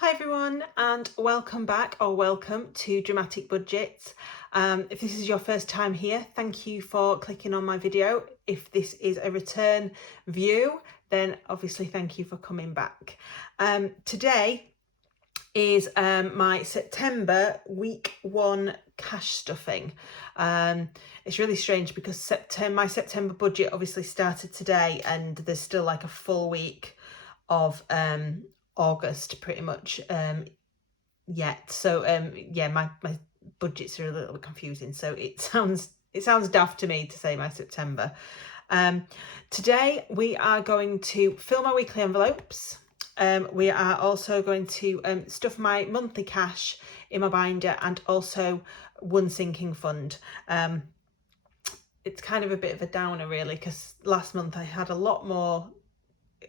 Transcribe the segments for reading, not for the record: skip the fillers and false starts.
Hi everyone and welcome back or welcome to Dramatic Budgets. If this is your first time here, thank you for clicking on my video. If this is a return view, then obviously thank you for coming back. Today is my September week 1 cash stuffing. It's really strange because my September budget obviously started today and there's still like a full week of August pretty much yet. So yeah, my budgets are a little bit confusing, so it sounds daft to me to say my September. Today we are going to fill my weekly envelopes. We are also going to stuff my monthly cash in my binder and also one sinking fund. It's kind of a bit of a downer really, because last month I had a lot more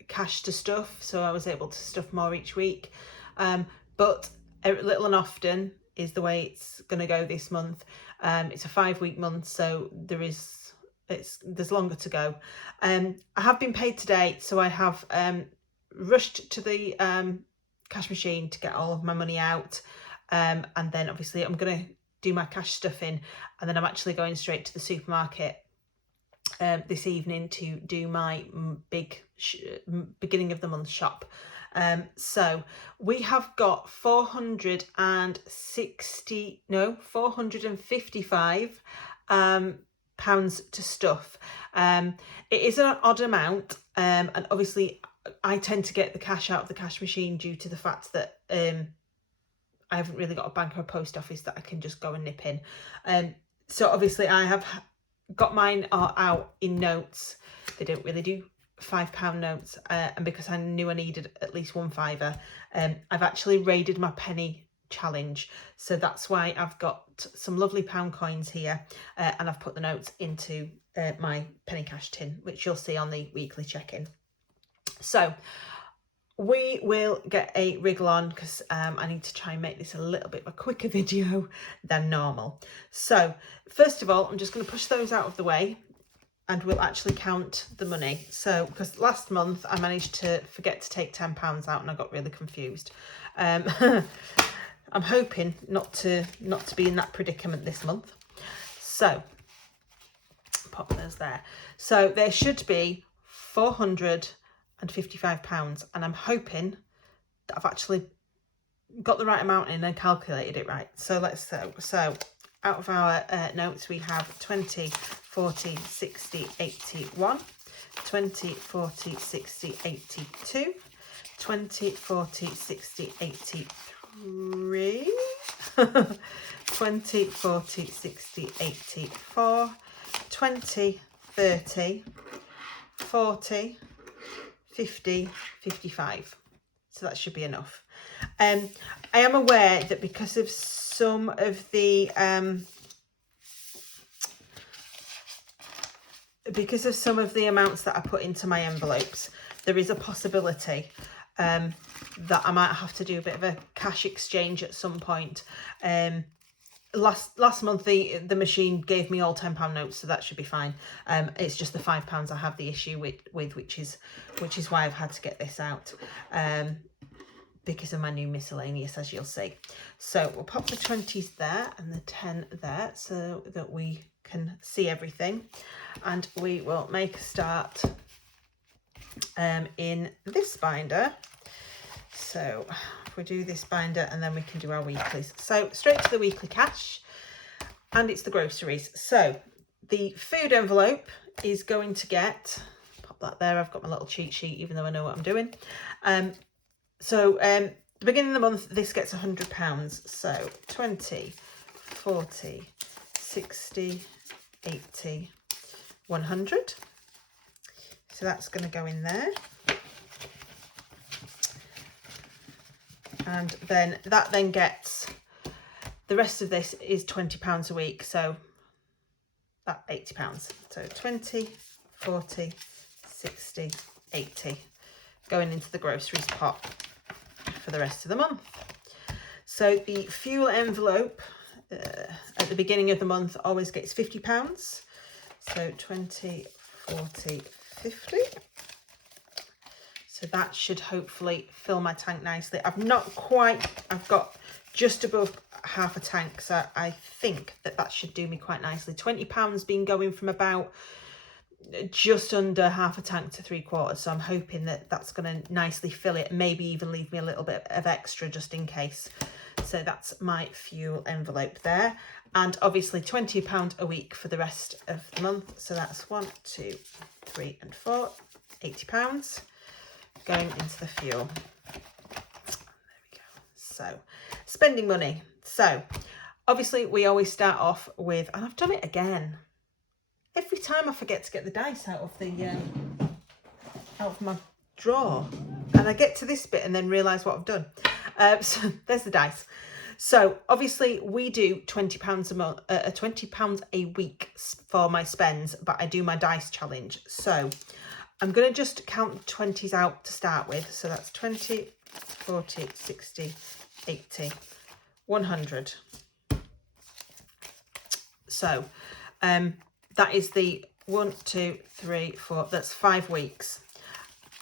cash to stuff, so I was able to stuff more each week, but little and often is the way it's going to go this month. It's a 5-week month, so there's longer to go. I have been paid today, so I have rushed to the cash machine to get all of my money out, and then obviously I'm going to do my cash stuffing, and then I'm actually going straight to the supermarket this evening to do my big beginning of the month shop. So we have got 455 pounds to stuff. It is an odd amount, and obviously I tend to get the cash out of the cash machine due to the fact that I haven't really got a bank or a post office that I can just go and nip in. So obviously I have got mine out in notes. They don't really do £5 notes, and because I knew I needed at least one fiver, I've actually raided my penny challenge, so that's why I've got some lovely pound coins here, and I've put the notes into my penny cash tin, which you'll see on the weekly check-in. So we will get a wriggle on because I need to try and make this a little bit of a quicker video than normal. So first of all, I'm just going to push those out of the way and we'll actually count the money. So because last month I managed to forget to take £10 out and I got really confused. I'm hoping not to be in that predicament this month. So pop those there. So there should be £455, and I'm hoping that I've actually got the right amount in and calculated it right. So let's so out of our notes we have 20, 40, 60, 81, 20, 40, 60, 82, 20, 40, 60, 83, 20, 40, 60, 84, 20, 30, 40, 50, 55. So that should be enough. I am aware that because of some of the amounts that I put into my envelopes, there is a possibility that I might have to do a bit of a cash exchange at some point. Last month the machine gave me all £10 notes, so that should be fine. It's just the £5 I have the issue with, which is why I've had to get this out, because of my new miscellaneous, as you'll see. So we'll pop the 20s there and the 10 there so that we can see everything, and we will make a start in this binder. So if we do this binder and then we can do our weeklies. So straight to the weekly cash, and it's the groceries. So the food envelope is going to get, pop that there, I've got my little cheat sheet even though I know what I'm doing. So the beginning of the month, this gets £100. So 20, 40, 60, 80, 100. So that's going to go in there. And then that then gets, the rest of this is £20 a week. So that £80. So 20, 40, 60, 80 going into the groceries pot for the rest of the month. So the fuel envelope at the beginning of the month always gets £50. So 20, 40, 50. So that should hopefully fill my tank nicely. I've got just above half a tank, so I think that should do me quite nicely. £20 been going from about just under half a tank to 3/4, so I'm hoping that's going to nicely fill it, maybe even leave me a little bit of extra just in case. So that's my fuel envelope there, and obviously £20 a week for the rest of the month. So that's 1, 2, 3 and 4, £80 going into the fuel. There we go. So spending money. So obviously we always start off with, and I've done it again. Every time I forget to get the dice out of my drawer, and I get to this bit and then realise what I've done. So there's the dice. So obviously we do £20 a month, £20 a week for my spends, but I do my dice challenge. So I'm going to just count the 20s out to start with. So that's 20, 40, 60, 80, 100. So that is the 1, 2, 3, 4, that's 5 weeks.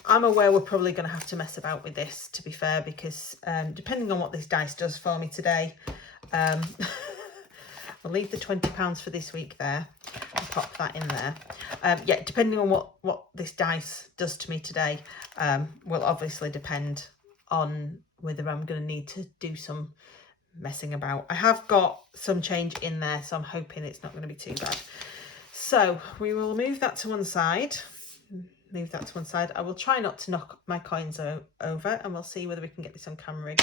I'm aware we're probably going to have to mess about with this, to be fair, because depending on what this dice does for me today, we'll leave the £20 for this week there and pop that in there. Yeah, depending on what this dice does to me today, will obviously depend on whether I'm going to need to do some messing about. I have got some change in there, so I'm hoping it's not going to be too bad. So we will move that to one side. Move that to one side. I will try not to knock my coins over, and we'll see whether we can get this on camera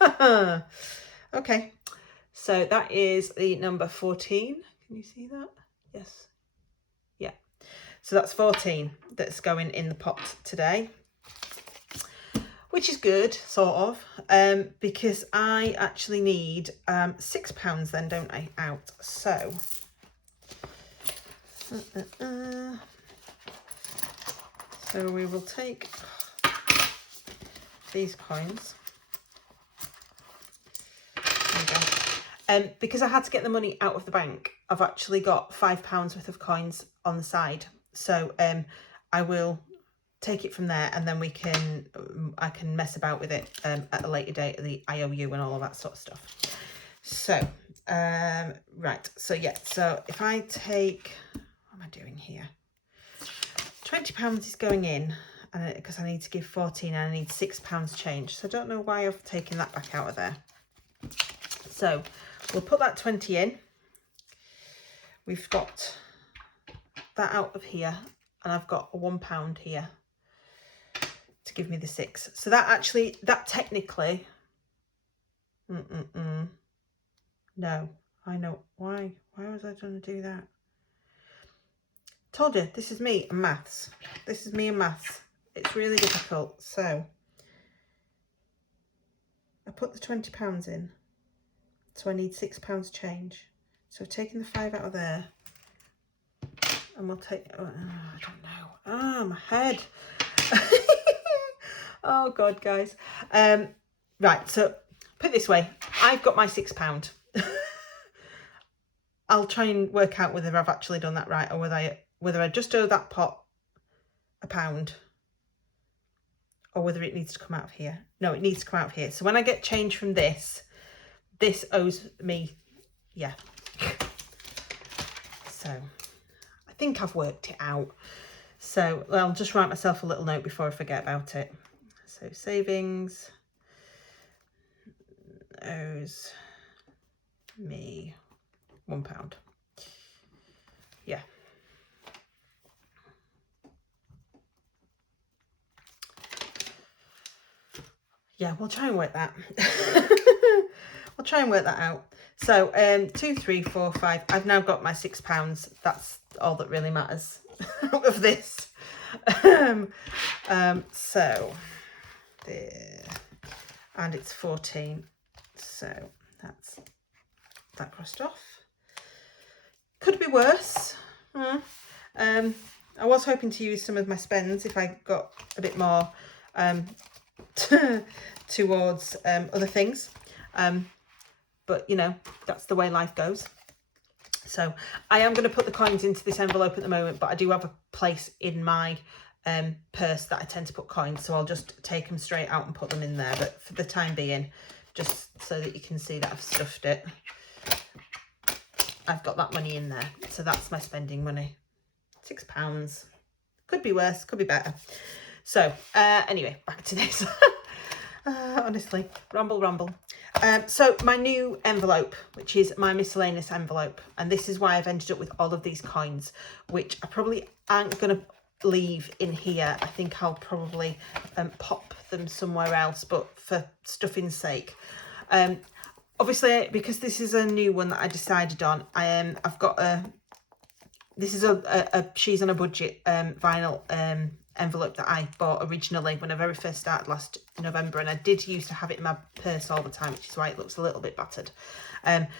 again. Okay, so that is the number 14. Can you see that? Yes. Yeah. So that's 14 that's going in the pot today, which is good, sort of, because I actually need £6 then, don't I, out. So so we will take these coins. There we go. Because I had to get the money out of the bank, I've actually got £5 worth of coins on the side. So I will take it from there, and then I can mess about with it at a later date, the IOU and all of that sort of stuff. So right, so yeah, so if I take, what am I doing here? £20 is going in, and because I need to give 14 and I need £6 change, so I don't know why I've taken that back out of there. So we'll put that 20 in. We've got that out of here, and I've got a £1 here to give me the 6. So that technically, no, I know why was I trying to do that? Told you, this is me and maths. This is me and maths. It's really difficult. So I put the £20 in, so I need £6 change. So I've taken the 5 out of there, and we'll take, I don't know. Oh, my head. Oh God, guys. Right, so put it this way, I've got my £6. I'll try and work out whether I've actually done that right, or whether I just owe that pot £1, or whether it needs to come out of here. No, it needs to come out of here. So when I get change from this owes me, yeah. So I think I've worked it out. So I'll just write myself a little note before I forget about it. So savings owes me £1. Yeah. Yeah, we'll try and work that. We'll try and work that out. So 2, 3, 4, 5. I've now got my £6. That's all that really matters out of this. So there, and it's 14. So that's that crossed off. Could be worse. I was hoping to use some of my spends if I got a bit more towards other things, but you know, that's the way life goes. So I am going to put the coins into this envelope at the moment, but I do have a place in my purse that I tend to put coins, so I'll just take them straight out and put them in there. But for the time being, just so that you can see that I've stuffed it, I've got that money in there. So that's my spending money. £6. Could be worse, could be better. So anyway, back to this. Honestly, ramble. So my new envelope, which is my miscellaneous envelope, and this is why I've ended up with all of these coins, which I probably aren't going to leave in here. I think I'll probably pop them somewhere else, but for stuffing's sake. Obviously, because this is a new one that I decided on, I've got this is a She's on a Budget vinyl envelope that I bought originally when I very first started last November, and I did used to have it in my purse all the time, which is why it looks a little bit battered.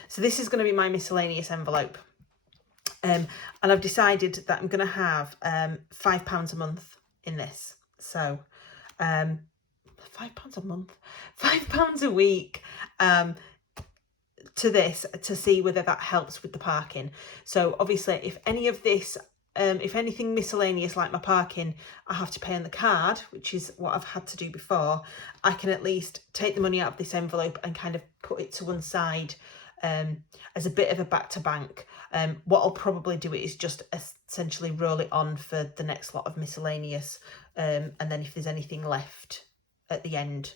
So this is going to be my miscellaneous envelope, and I've decided that I'm going to have £5 a month in this. So £5 a month, £5 a week to this, to see whether that helps with the parking. So obviously, if any of this, if anything miscellaneous like my parking, I have to pay on the card, which is what I've had to do before, I can at least take the money out of this envelope and kind of put it to one side as a bit of a back to bank. What I'll probably do is just essentially roll it on for the next lot of miscellaneous, and then if there's anything left at the end,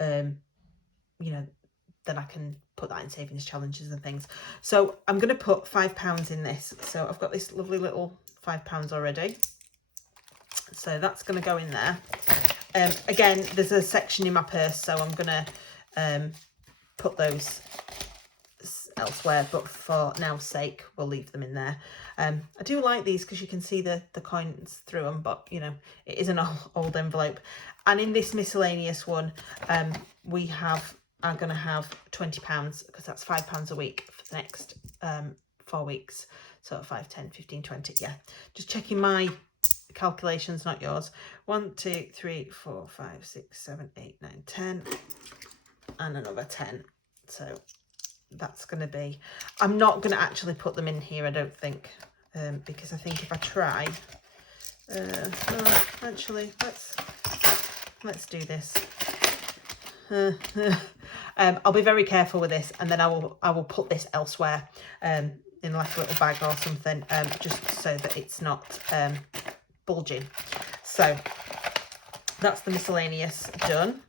you know, then I can put that in savings challenges and things. So I'm going to put £5 in this. So I've got this lovely little £5 already. So that's going to go in there. Again, there's a section in my purse, so I'm going to put those elsewhere, but for now's sake, we'll leave them in there. I do like these because you can see the coins through them, but you know, it is an old envelope. And in this miscellaneous one, we are going to have £20, because that's £5 a week for the next 4 weeks. So 5, 10, 15, 20. Yeah, just checking my calculations, not yours. 1, 2, 3, 4, 5, 6, 7, 8, 9, 10, and another 10. So that's going to be, I'm not going to actually put them in here, I don't think, because I think if I try, no, actually, let's do this. I'll be very careful with this, and then I will put this elsewhere, in like a little bag or something, just so that it's not bulging. So that's the miscellaneous done.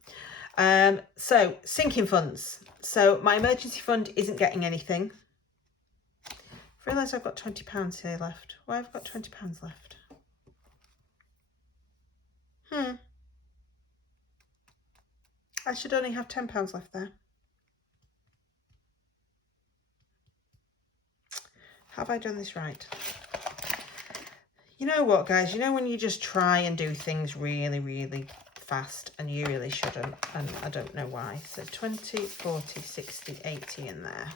So sinking funds. So my emergency fund isn't getting anything. I realise I've got £20 here left. Why have I got £20 left? I should only have £10 left there. Have I done this right? You know what, guys? You know when you just try and do things really, really fast and you really shouldn't, and I don't know why. So 20, 40, 60, 80 in there.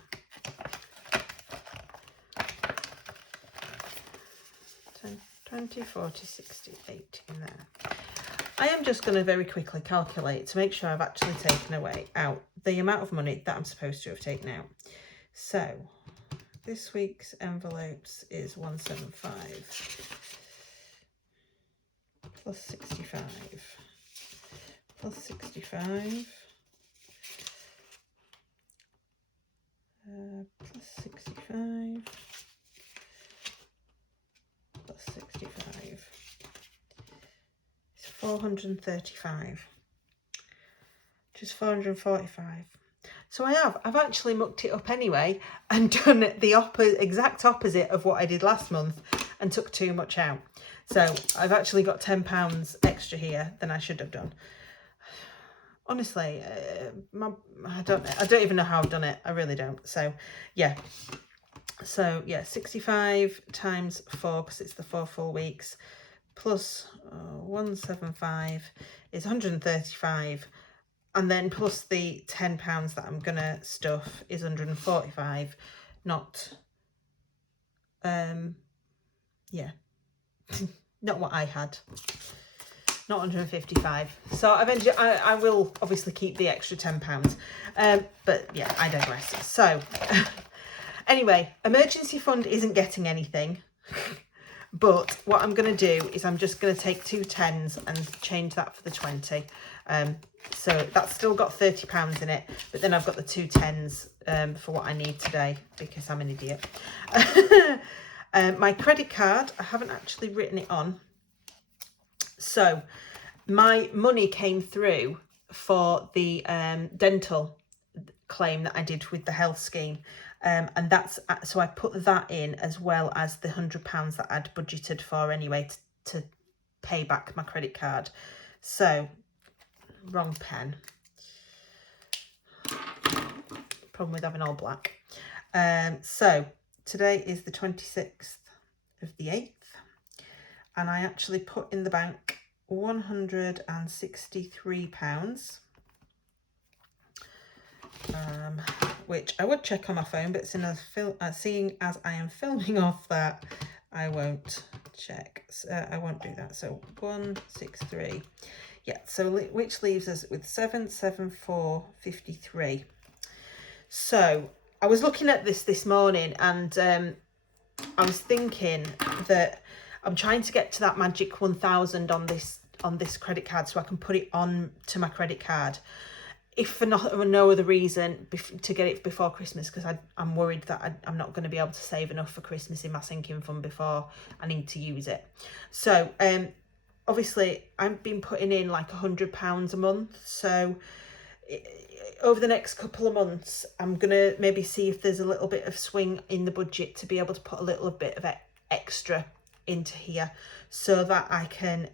So 20, 40, 60, 80 in there. I am just going to very quickly calculate to make sure I've actually taken out the amount of money that I'm supposed to have taken out. So this week's envelopes is 175 plus 65 plus 65 plus 65 plus 65. It's 435, which is 445. So I've actually mucked it up anyway and done the exact opposite of what I did last month and took too much out. So I've actually got £10 extra here than I should have done. Honestly, I don't even know how I've done it. I really don't. So yeah. So yeah, 65 times 4, because it's the 4 full weeks, plus 175 is 135. And then plus the £10 that I'm going to stuff is 145, not, yeah, not what I had, not 155. So eventually I will obviously keep the extra £10, but yeah, I digress. So anyway, emergency fund isn't getting anything. But what I'm going to do is I'm just going to take 2 10s and change that for the 20. So that's still got £30 in it, but then I've got the 2 10s for what I need today because I'm an idiot. My credit card, I haven't actually written it on. So my money came through for the dental claim that I did with the health scheme. And that's, so I put that in as well as the £100 that I'd budgeted for anyway to pay back my credit card. So, wrong pen. Problem with having all black. So today is the 26th of the 8th, and I actually put in the bank £163. Which I would check on my phone, but seeing as I am filming off that, I won't check. I won't do that. So 163, yeah. So which leaves us with 774.53. So I was looking at this morning, and I was thinking that I'm trying to get to that magic 1,000 on this credit card, so I can put it on to my credit card. If for no other reason, to get it before Christmas, because I'm worried that I'm not going to be able to save enough for Christmas in my sinking fund before I need to use it. So obviously I've been putting in like £100 a month. So over the next couple of months, I'm going to maybe see if there's a little bit of swing in the budget to be able to put a little bit of extra into here so that I can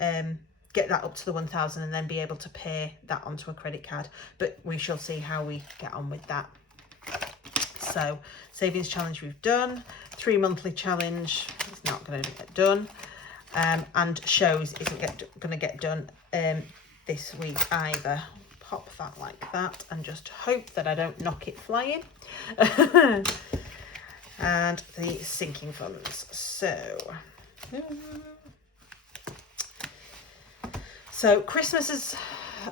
get that up to the 1,000 and then be able to pay that onto a credit card. But we shall see how we get on with that. So savings challenge we've done, 3 monthly challenge is not going to get done, and shows isn't going to get done this week either. Pop that like that and just hope that I don't knock it flying. And the sinking funds. So Christmas has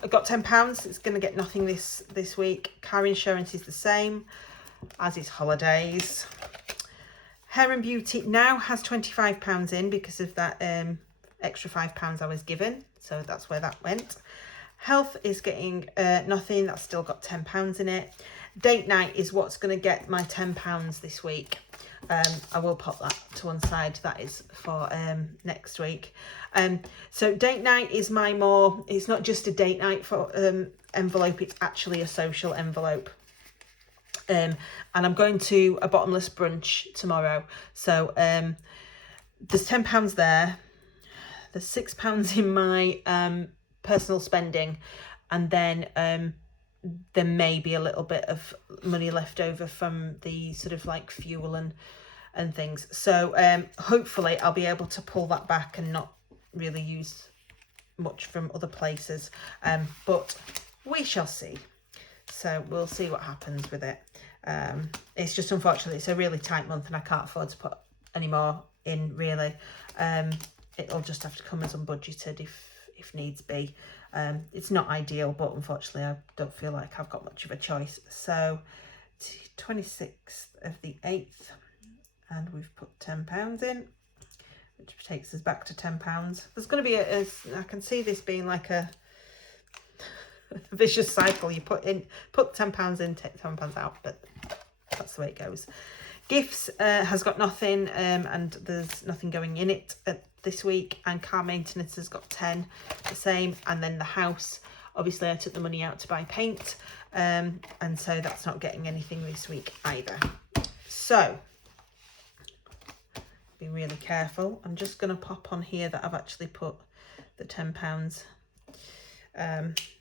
got £10. It's going to get nothing this week. Car insurance is the same, as is holidays. Hair and Beauty now has £25 in because of that extra £5 I was given. So that's where that went. Health is getting nothing. That's still got £10 in it. Date night is what's going to get my £10 this week. I will pop that to one side. That is for next week. So date night is it's not just a date night for envelope, it's actually a social envelope. And I'm going to a bottomless brunch tomorrow. So there's £10 there. There's £6 in my personal spending, and then there may be a little bit of money left over from the sort of like fuel and things. So hopefully I'll be able to pull that back and not really use much from other places. But we shall see. So we'll see what happens with it. It's just unfortunately it's a really tight month and I can't afford to put any more in really. It'll just have to come as unbudgeted if needs be. It's not ideal, but unfortunately I don't feel like I've got much of a choice. So 26th of the 8th, and we've put £10 in, which takes us back to £10. There's going to be I can see this being like a vicious cycle. You put £10 in, take £10 out, but that's the way it goes. Gifts has got nothing, and there's nothing going in it this week. And car maintenance has got 10, the same. And then the house, obviously I took the money out to buy paint, and so that's not getting anything this week either. So be really careful. I'm just going to pop on here that I've actually put the £10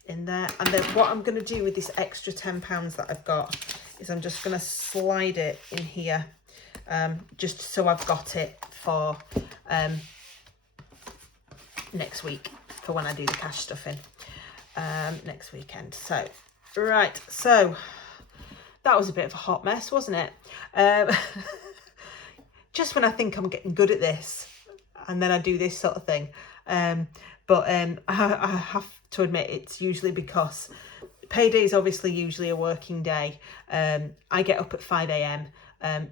in there. And then what I'm going to do with this extra £10 that I've got is I'm just going to slide it in here, just so I've got it for next week, for when I do the cash stuffing next weekend. So right, so that was a bit of a hot mess, wasn't it? Just when I think I'm getting good at this, and then I do this sort of thing. But I have to admit, it's usually because payday is obviously usually a working day. I get up at 5 a.m.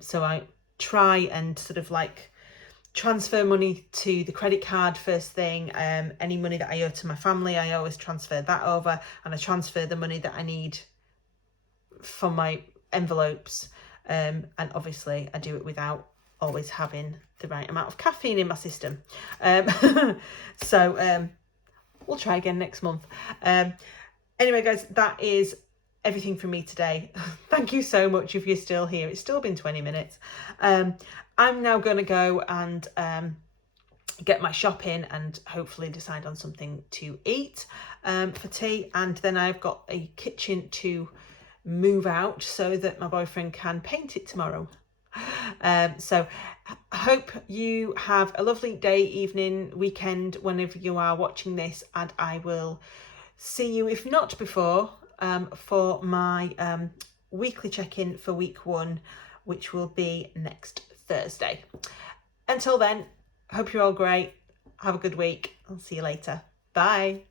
So I try and sort of like transfer money to the credit card first thing. Any money that I owe to my family, I always transfer that over, and I transfer the money that I need for my envelopes. And obviously I do it without always having the right amount of caffeine in my system. So we'll try again next month. Anyway, guys, that is everything from me today. Thank you so much if you're still here. It's still been 20 minutes. I'm now going to go and get my shopping and hopefully decide on something to eat for tea. And then I've got a kitchen to move out so that my boyfriend can paint it tomorrow. So I hope you have a lovely day, evening, weekend, whenever you are watching this, and I will see you, if not before, for my weekly check-in for week 1, which will be next Thursday. Until then, hope you're all great. Have a good week. I'll see you later. Bye.